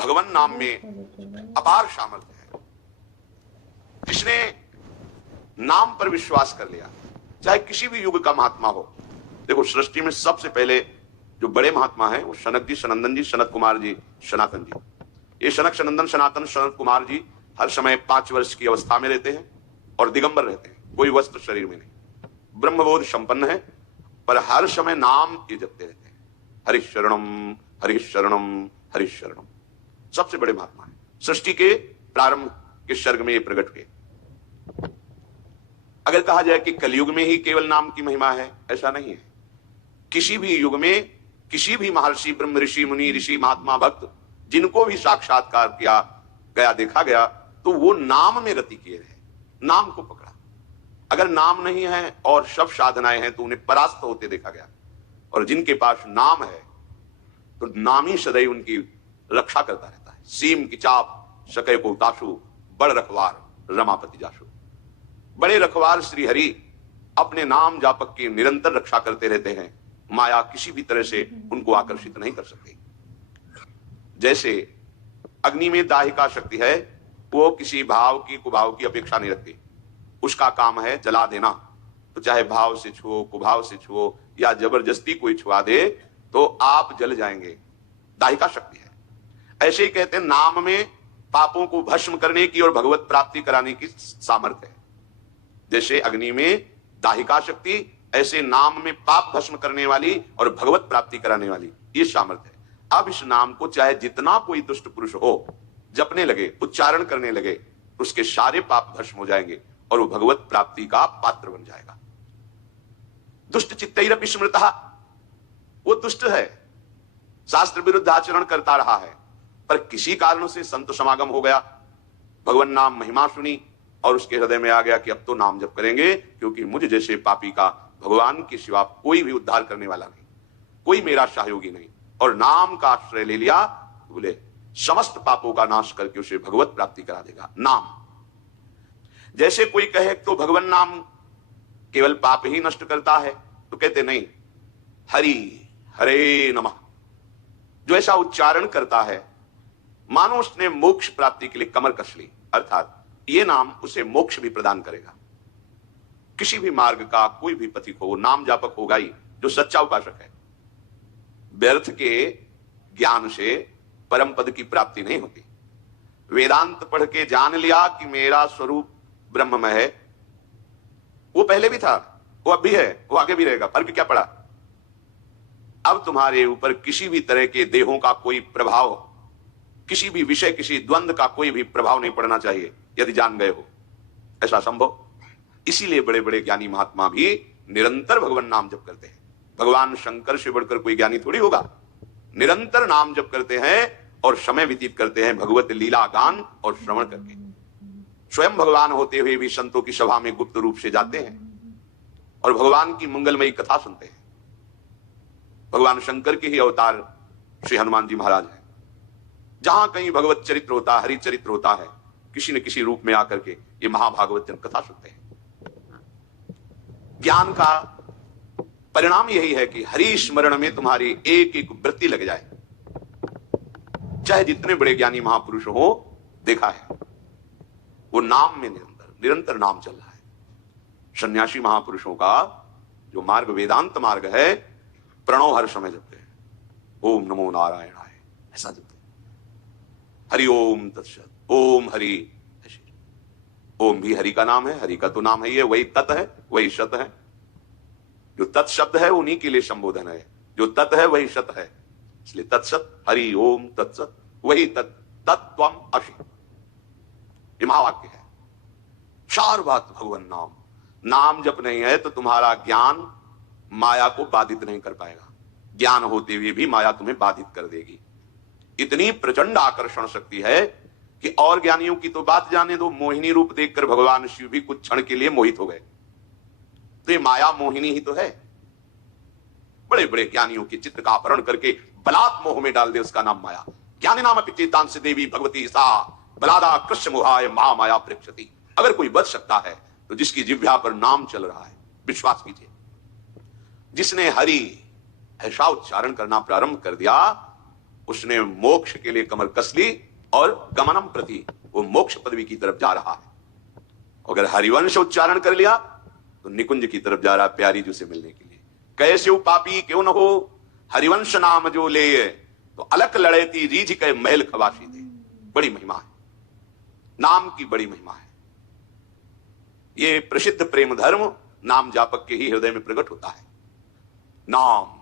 भगवान नाम में अपार सामर्थ्य है। जिसने नाम पर विश्वास कर लिया, चाहे किसी भी युग का महात्मा हो। देखो, सृष्टि में सबसे पहले जो बड़े महात्मा हैं वो सनक जी, सनंदन जी, सनत कुमार जी, सनातन जी। ये सनक, सनंदन, सनातन, सनत कुमार जी हर समय 5 वर्ष की अवस्था में रहते हैं और दिगंबर रहते हैं, कोई वस्त्र शरीर में नहीं, ब्रह्मबोध संपन्न है, पर हर समय नाम ये जपते रहते हैं, हरिशरणम हरिशरणम हरिशरणम। सबसे बड़े महात्मा है, सृष्टि के प्रारंभ के सर्ग में ये प्रकट हुए। अगर कहा जाए कि कलयुग में ही केवल नाम की महिमा है, ऐसा नहीं है। किसी भी युग में किसी भी महर्षि, ब्रह्म ऋषि, मुनि ऋषि, महात्मा, भक्त जिनको भी साक्षात्कार किया गया, देखा गया, तो वो नाम में रति किए रहे, नाम को पकड़ा। अगर नाम नहीं है और सब साधनाएं हैं तो उन्हें परास्त होते देखा गया। और जिनके पास नाम है तो नाम ही सदैव उनकी रक्षा करता रहता है। सीम की चाप सके को ताशु, बड़ रखवार रमापति जाशु। बड़े रखवार श्री हरि अपने नाम जापक की निरंतर रक्षा करते रहते हैं। माया किसी भी तरह से उनको आकर्षित नहीं कर सकती। जैसे अग्नि में दाहिका शक्ति है, वो किसी भाव की कुभाव की अपेक्षा नहीं रखती, उसका काम है जला देना। तो चाहे भाव से छुओ, कुभाव से छुओ या जबरदस्ती कोई छुआ दे तो आप जल जाएंगे, दाहिका शक्ति है। ऐसे ही कहते हैं नाम में पापों को भस्म करने की और भगवत प्राप्ति कराने की सामर्थ्य है। जैसे अग्नि में दाहिका शक्ति, ऐसे नाम में पाप भस्म करने वाली और भगवत प्राप्ति कराने वाली ये सामर्थ्य है। अब इस नाम को चाहे जितना कोई दुष्ट पुरुष हो जपने लगे, उच्चारण करने लगे, उसके सारे पाप भस्म हो जाएंगे और वो भगवत प्राप्ति का पात्र बन जाएगा। दुष्ट चित्तैरपि स्मृतः, वो दुष्ट है, शास्त्र विरुद्ध आचरण करता रहा है, पर किसी कारण से संत समागम हो गया, भगवान नाम महिमा सुनी और उसके हृदय में आ गया कि अब तो नाम जप करेंगे, क्योंकि मुझ जैसे पापी का भगवान के सिवा कोई भी उद्धार करने वाला नहीं, कोई मेरा सहयोगी नहीं। और नाम का आश्रय ले लिया, बोले समस्त पापों का नाश करके उसे भगवत प्राप्ति करा देगा नाम। जैसे कोई कहे तो भगवान नाम केवल पाप ही नष्ट करता है, तो कहते नहीं, हरि हरे नमः जो ऐसा उच्चारण करता है मानो उसने मोक्ष प्राप्ति के लिए कमर कस ली, अर्थात ये नाम उसे मोक्ष भी प्रदान करेगा। किसी भी मार्ग का कोई भी पथिक हो, वो नाम जापक होगा ही जो सच्चा उपासक है। व्यर्थ के ज्ञान से परम पद की प्राप्ति नहीं होती। वेदांत पढ़ के जान लिया कि मेरा स्वरूप ब्रह्म में है, वो पहले भी था, वो अब भी है, वो आगे भी रहेगा, फर्क क्या पड़ा। अब तुम्हारे ऊपर किसी भी तरह के देहों का कोई प्रभाव, किसी भी विषय, किसी द्वंद्व का कोई भी प्रभाव नहीं पड़ना चाहिए यदि जान गए हो। ऐसा संभव। इसीलिए बड़े बड़े ज्ञानी महात्मा भी निरंतर भगवान नाम जप करते हैं। भगवान शंकर से बढ़कर कोई ज्ञानी थोड़ी होगा। निरंतर नाम जप करते हैं और समय व्यतीत करते हैं भगवत लीला गान और श्रवण करके। स्वयं भगवान होते हुए भी संतों की सभा में गुप्त रूप से जाते हैं और भगवान की मंगलमयी कथा सुनते हैं। भगवान शंकर के ही अवतार श्री हनुमान जी महाराज हैं। जहां कहीं भगवत चरित्र होता है, हरि चरित्र होता है, किसी न किसी रूप में आकर के ये महाभागवत जन कथा सुनते हैं। ज्ञान का परिणाम यही है कि हरि स्मरण में तुम्हारी एक एक वृत्ति लग जाए। चाहे जितने बड़े ज्ञानी महापुरुष हो, देखा है वो नाम में निरंतर नाम चल रहा है। सन्यासी महापुरुषों का जो मार्ग वेदांत मार्ग है, प्रणव हर समय जपते हैं, ओम नमो नारायणाय, ऐसा जपते हैं। हरि ओम तत्सत, ओम हरि। ओम भी हरि का नाम है, हरि का तो नाम है, ये वही तत् है, वही सत है। जो तत् शब्द है उन्हीं के लिए संबोधन है, जो तत् है वही सत है, इसलिए तत्सत, हरि ओम तत्सत, वही तत्त्वम असि, ये महावाक्य है। चार बात भगवान नाम। नाम जब नहीं है तो तुम्हारा ज्ञान माया को बाधित नहीं कर पाएगा। ज्ञान होते हुए भी माया तुम्हें बाधित कर देगी। इतनी प्रचंड आकर्षण शक्ति है कि और ज्ञानियों की तो बात जाने दो, मोहिनी रूप देखकर भगवान शिव भी कुछ क्षण के लिए मोहित हो गए। तो ये माया मोहिनी ही तो है। बड़े बड़े ज्ञानियों के चित्त का अपहरण करके बलात् मोह में डाल दे, उसका नाम माया। ज्ञानी नाम चेतांश देवी भगवती सा बलादा कृष्ण मोहाय महामाया प्रेक्षति। अगर कोई बच सकता है तो जिसकी जिह्वा पर नाम चल रहा है, विश्वास कीजिए। जिसने हरि ऐसा उच्चारण करना प्रारंभ कर दिया, उसने मोक्ष के लिए कमर कस ली और गमनम प्रति, वो मोक्ष पदवी की तरफ जा रहा है। अगर हरिवंश उच्चारण कर लिया तो निकुंज की तरफ जा रहा, प्यारी जी से मिलने के लिए। कैसे पापी क्यों न हो, हरिवंश नाम जो ले, तो अलक लड़ेती रीझ के महल खवासी थे। बड़ी महिमा है, नाम की बड़ी महिमा है। ये प्रसिद्ध प्रेम धर्म नाम जापक के ही हृदय में प्रकट होता है। नाम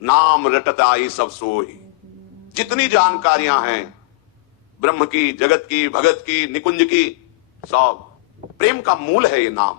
नाम रटत आई सब सोई, जितनी जानकारियां हैं ब्रह्म की, जगत की, भगत की, निकुंज की, सब प्रेम का मूल है ये नाम।